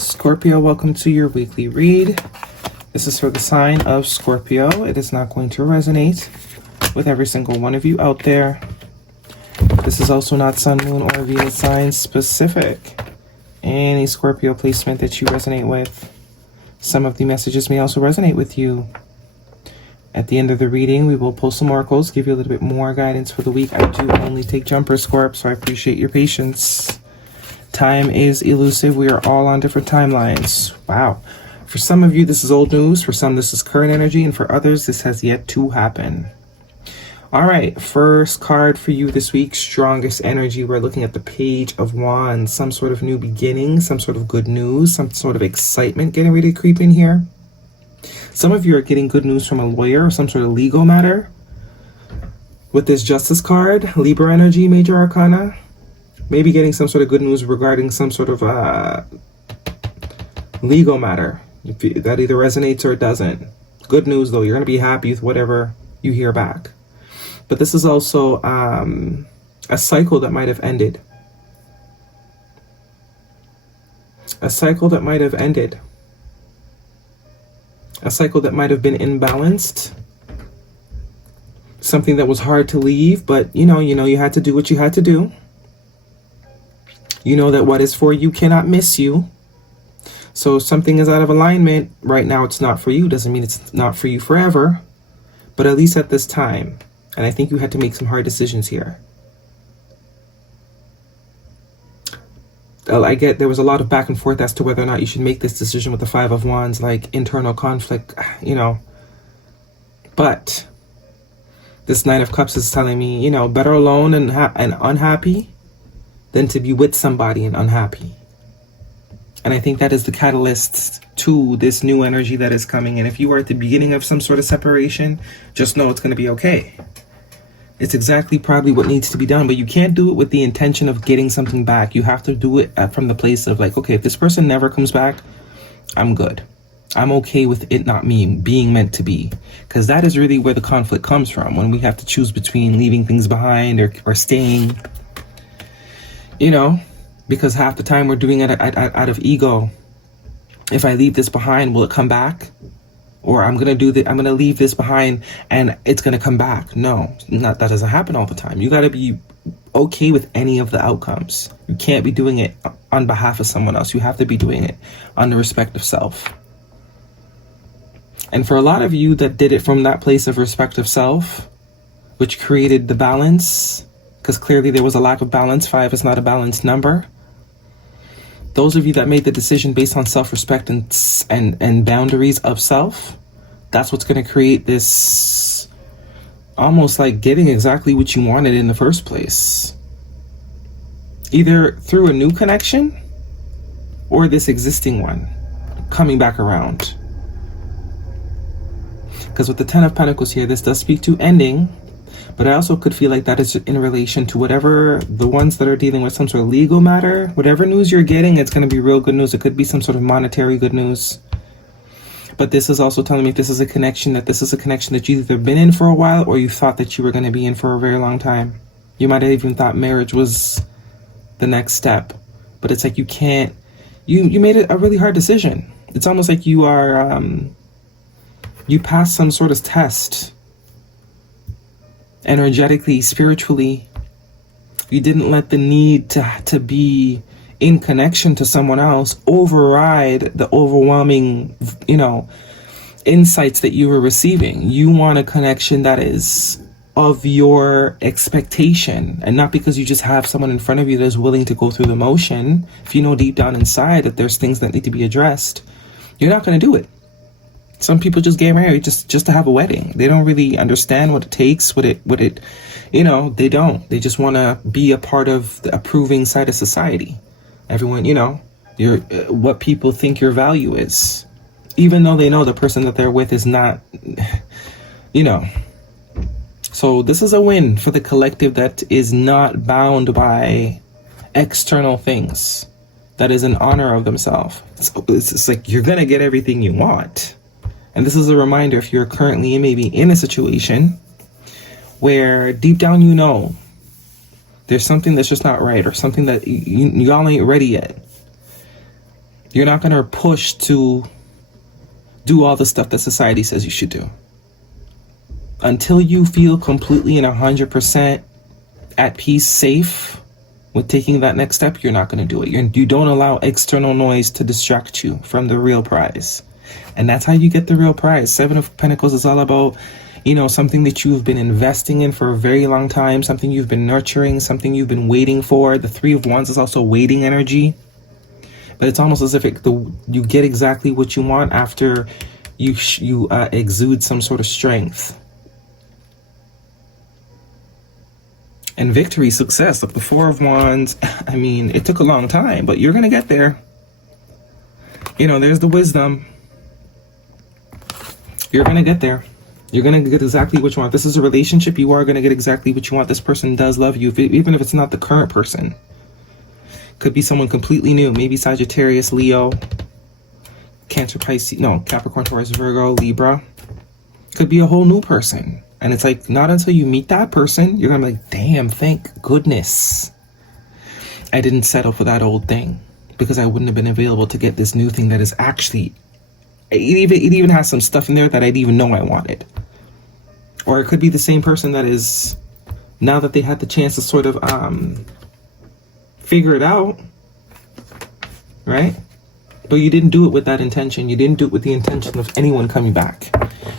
Scorpio, welcome to your weekly read. This is for the sign of Scorpio. It is not going to resonate with every single one of you out there. This is also not Sun, Moon, or Venus sign specific. Any Scorpio placement that you resonate with. Some of the messages may also resonate with you. At the end of the reading, we will pull some oracles, give you a little bit more guidance for the week. I do only take jumpers, Scorp, so I appreciate your patience. Time is elusive. We are all on different timelines. Wow. For some of you, this is old news. For some, this is current energy. And for others, this has yet to happen. All right. First card for you this week, strongest energy. We're looking at the Page of Wands. Some sort of new beginning, some sort of good news, some sort of excitement getting ready to creep in here. Some of you are getting good news from a lawyer or some sort of legal matter. With this Justice card, Libra energy, Major Arcana. Maybe getting some sort of good news regarding some sort of legal matter. That either resonates or it doesn't. Good news, though. You're going to be happy with whatever you hear back. But this is also a cycle that might have ended. A cycle that might have ended. A cycle that might have been imbalanced. Something that was hard to leave, but you had to do what you had to do. You know that what is for you cannot miss you. So if something is out of alignment, right now it's not for you. Doesn't mean it's not for you forever. But at least at this time. And I think you had to make some hard decisions here. I get there was a lot of back and forth as to whether or not you should make this decision with the Five of Wands, like internal conflict, But this Nine of Cups is telling me, better alone and unhappy than to be with somebody and unhappy. And I think that is the catalyst to this new energy that is coming. And if you are at the beginning of some sort of separation, just know it's going to be okay. It's exactly probably what needs to be done, but you can't do it with the intention of getting something back. You have to do it from the place of like, okay, if this person never comes back, I'm good. I'm okay with it not being meant to be. Because that is really where the conflict comes from, when we have to choose between leaving things behind or staying. Because half the time we're doing it out of ego. If I leave this behind, will it come back? Or I'm going to leave this behind and it's going to come back. No, that doesn't happen all the time. You got to be okay with any of the outcomes. You can't be doing it on behalf of someone else. You have to be doing it on the respect of self. And for a lot of you that did it from that place of respect of self, which created the balance, because clearly there was a lack of balance. 5 is not a balanced number. Those of you that made the decision based on self-respect and boundaries of self, that's what's going to create this almost like getting exactly what you wanted in the first place. Either through a new connection or this existing one coming back around. Because with the 10 of Pentacles here, this does speak to ending. But I also could feel like that is in relation to whatever the ones that are dealing with some sort of legal matter. Whatever news you're getting, it's going to be real good news. It could be some sort of monetary good news. But this is also telling me if this is a connection, that this is a connection that you've either been in for a while or you thought that you were going to be in for a very long time. You might have even thought marriage was the next step. But it's like you can't... You made a really hard decision. It's almost like you are... you passed some sort of test. Energetically, spiritually, you didn't let the need to be in connection to someone else override the overwhelming, insights that you were receiving. You want a connection that is of your expectation, and not because you just have someone in front of you that is willing to go through the motion. If you know deep down inside that there's things that need to be addressed, you're not going to do it. Some people just get married just to have a wedding. They don't really understand what it takes, they don't. They just want to be a part of the approving side of society. Everyone, you're what people think your value is. Even though they know the person that they're with is not, So this is a win for the collective that is not bound by external things. That is in honor of themselves. It's like you're going to get everything you want. And this is a reminder if you're currently maybe in a situation where deep down there's something that's just not right, or something that y'all ain't ready yet. You're not going to push to do all the stuff that society says you should do. Until you feel completely and 100% at peace, safe with taking that next step, you're not going to do it. You don't allow external noise to distract you from the real prize. And that's how you get the real prize. Seven of Pentacles is all about, you know, something that you've been investing in for a very long time, something you've been nurturing, something you've been waiting for. The Three of Wands is also waiting energy. But it's almost as if you get exactly what you want after you exude some sort of strength. And victory, success. Look, the Four of Wands, I mean, it took a long time, but you're going to get there. You know, there's the wisdom. You're going to get there. You're going to get exactly what you want. This is a relationship. You are going to get exactly what you want. This person does love you, even if it's not the current person. Could be someone completely new. Maybe Sagittarius, Leo, Cancer, Pisces, no, Capricorn, Taurus, Virgo, Libra. Could be a whole new person. And it's like, not until you meet that person, you're going to be like, damn, thank goodness I didn't settle for that old thing, because I wouldn't have been available to get this new thing that is actually, it even has some stuff in there that I didn't even know I wanted. Or it could be the same person that is, now that they had the chance to sort of figure it out, right? But you didn't do it with that intention. You didn't do it with the intention of anyone coming back.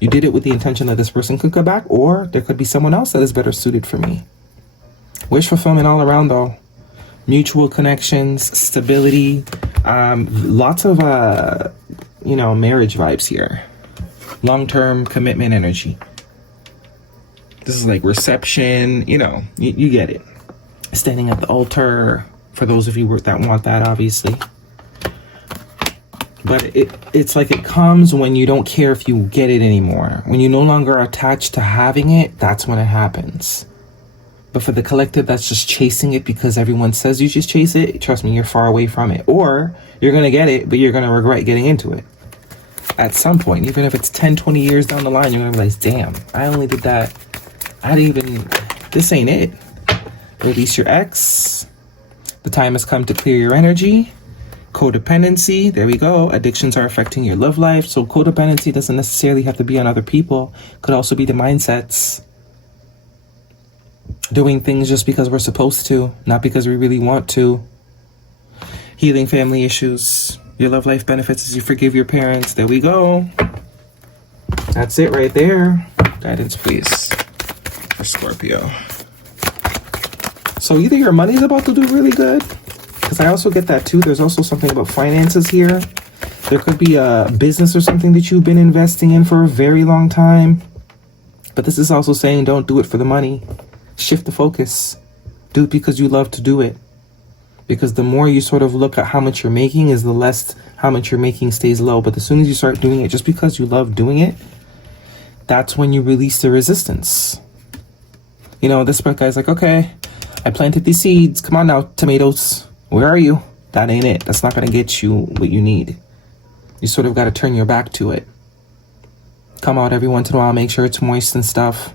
You did it with the intention that this person could come back, or there could be someone else that is better suited for me. Wish fulfillment all around, though. Mutual connections, stability, lots of, you know, marriage vibes here. Long-term commitment energy. This is like reception, you know, you get it. Standing at the altar, for those of you that want that, obviously. But it's like it comes when you don't care if you get it anymore. When you no longer are attached to having it, that's when it happens. But for the collective that's just chasing it because everyone says you should chase it, trust me, you're far away from it. Or you're going to get it, but you're going to regret getting into it. At some point, even if it's 10, 20 years down the line, you're going to realize, damn, I only did that. This ain't it. Release your ex. The time has come to clear your energy. Codependency, there we go. Addictions are affecting your love life. So codependency doesn't necessarily have to be on other people. Could also be the mindsets. Doing things just because we're supposed to, not because we really want to. Healing family issues. Your love life benefits as you forgive your parents. There we go. That's it right there. Guidance, please, for Scorpio. So either your money's about to do really good, because I also get that too. There's also something about finances here. There could be a business or something that you've been investing in for a very long time. But this is also saying don't do it for the money. Shift the focus. Do it because you love to do it. Because the more you sort of look at how much you're making is the less how much you're making stays low. But as soon as you start doing it just because you love doing it, that's when you release the resistance. You know, this guy's like, okay, I planted these seeds. Come on now, tomatoes. Where are you? That ain't it. That's not going to get you what you need. You sort of got to turn your back to it. Come out every once in a while, make sure it's moist and stuff.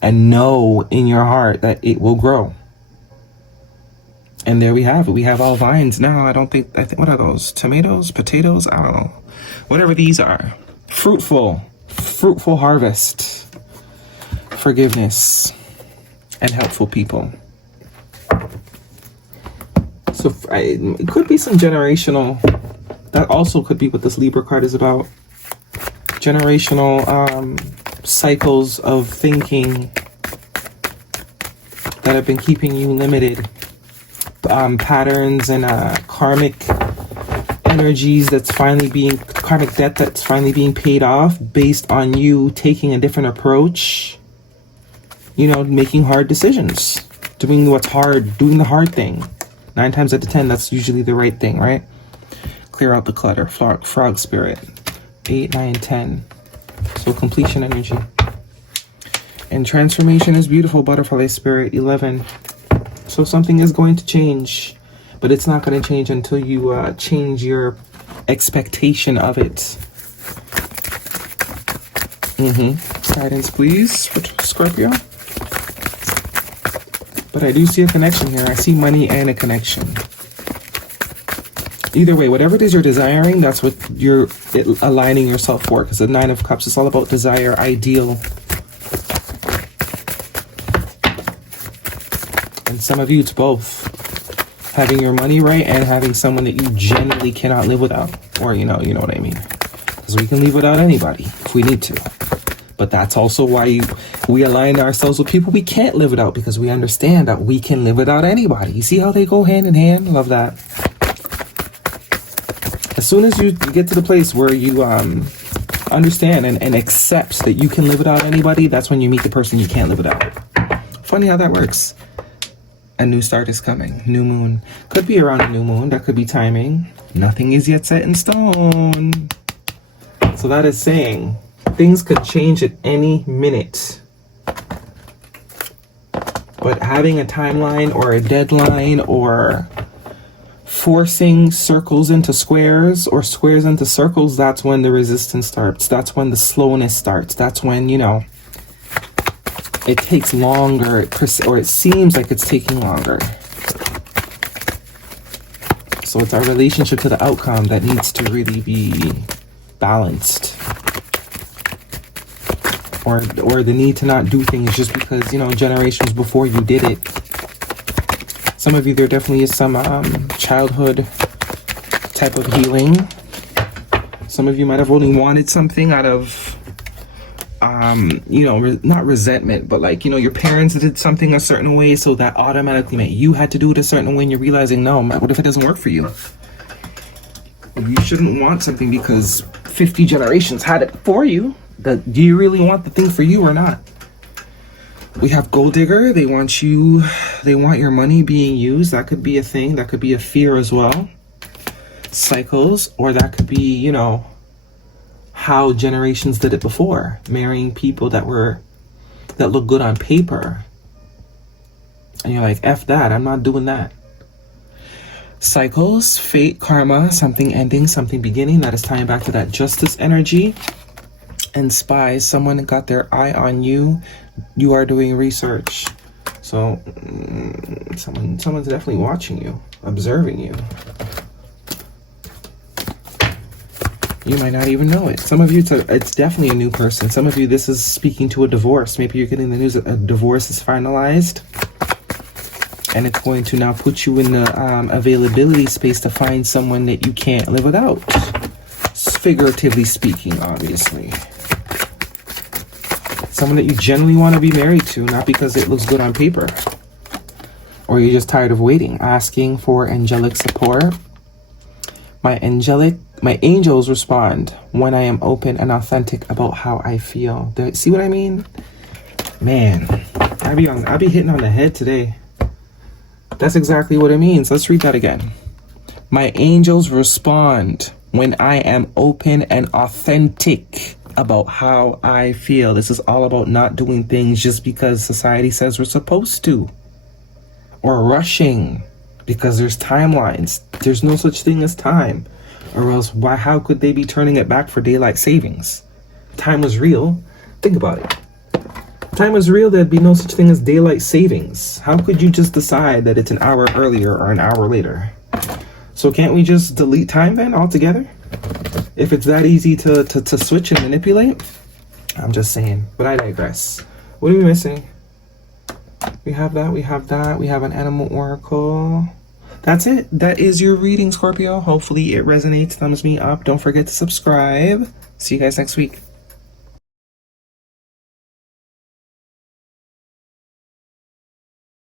And know in your heart that it will grow. And there we have it. We have all vines now. I think, what are those? Tomatoes? Potatoes? I don't know. Whatever these are. Fruitful harvest. Forgiveness. And helpful people. So it could be some generational. That also could be what this Libra card is about. Generational cycles of thinking that have been keeping you limited. Patterns and karmic energies karmic debt that's finally being paid off based on you taking a different approach. You know, making hard decisions. Doing what's hard. Doing the hard thing. 9 times out of 10, that's usually the right thing, right? Clear out the clutter. Frog spirit. 8, 9, 10. So completion energy. And transformation is beautiful. Butterfly spirit. 11. So something is going to change. But it's not going to change until you change your expectation of it. Guidance, please, for Scorpio. But I do see a connection here. I see money and a connection. Either way, whatever it is you're desiring, that's what you're aligning yourself for. Because the Nine of Cups is all about desire, ideal. And some of you, it's both. Having your money right and having someone that you genuinely cannot live without. Or, you know what I mean. Because we can live without anybody if we need to. But that's also why we align ourselves with people we can't live without. Because we understand that we can live without anybody. You see how they go hand in hand? Love that. As soon as you get to the place where you understand and accept that you can live without anybody, that's when you meet the person you can't live without. Funny how that works. A new start is coming. New moon. Could be around a new moon. That could be timing. Nothing is yet set in stone. So that is saying things could change at any minute. But having a timeline or a deadline or forcing circles into squares or squares into circles, that's when the resistance starts. That's when the slowness starts. That's when, you know, it takes longer, or it seems like it's taking longer. So it's our relationship to the outcome that needs to really be balanced. Or the need to not do things just because, you know, generations before you did it. Some of you, there definitely is some childhood type of healing. Some of you might have only wanted something out of you know, not resentment, but like, you know, your parents did something a certain way, so that automatically meant you had to do it a certain way, and you're realizing, no, what if it doesn't work for you? You shouldn't want something because 50 generations had it for you. Do you really want the thing for you or not? We have gold digger. They want your money being used. That could be a thing. That could be a fear as well. Cycles, or that could be, you know, how generations did it before, marrying people that look good on paper, and you're like, F that, I'm not doing that. Cycles, fate, karma, something ending, something beginning. That is tying back to that justice energy. And spies, someone got their eye on you. You are doing research, so someone's definitely watching you, observing you. You might not even know it. Some of you, it's definitely a new person. Some of you, this is speaking to a divorce. Maybe you're getting the news that a divorce is finalized. And it's going to now put you in the availability space to find someone that you can't live without. Figuratively speaking, obviously. Someone that you genuinely want to be married to, not because it looks good on paper. Or you're just tired of waiting. Asking for angelic support. My angels respond when I am open and authentic about how I feel. See what I mean? Man, I be hitting on the head today. That's exactly what it means. Let's read that again. My angels respond when I am open and authentic about how I feel. This is all about not doing things just because society says we're supposed to. Or rushing because there's timelines. There's no such thing as time. Or else, how could they be turning it back for daylight savings? Time was real. Think about it. Time was real, there'd be no such thing as daylight savings. How could you just decide that it's an hour earlier or an hour later? So can't we just delete time then altogether? If it's that easy to switch and manipulate? I'm just saying, but I digress. What are we missing? We have that, we have an animal oracle. That's it. That is your reading, Scorpio. Hopefully it resonates, thumbs me up. Don't forget to subscribe. See you guys next week.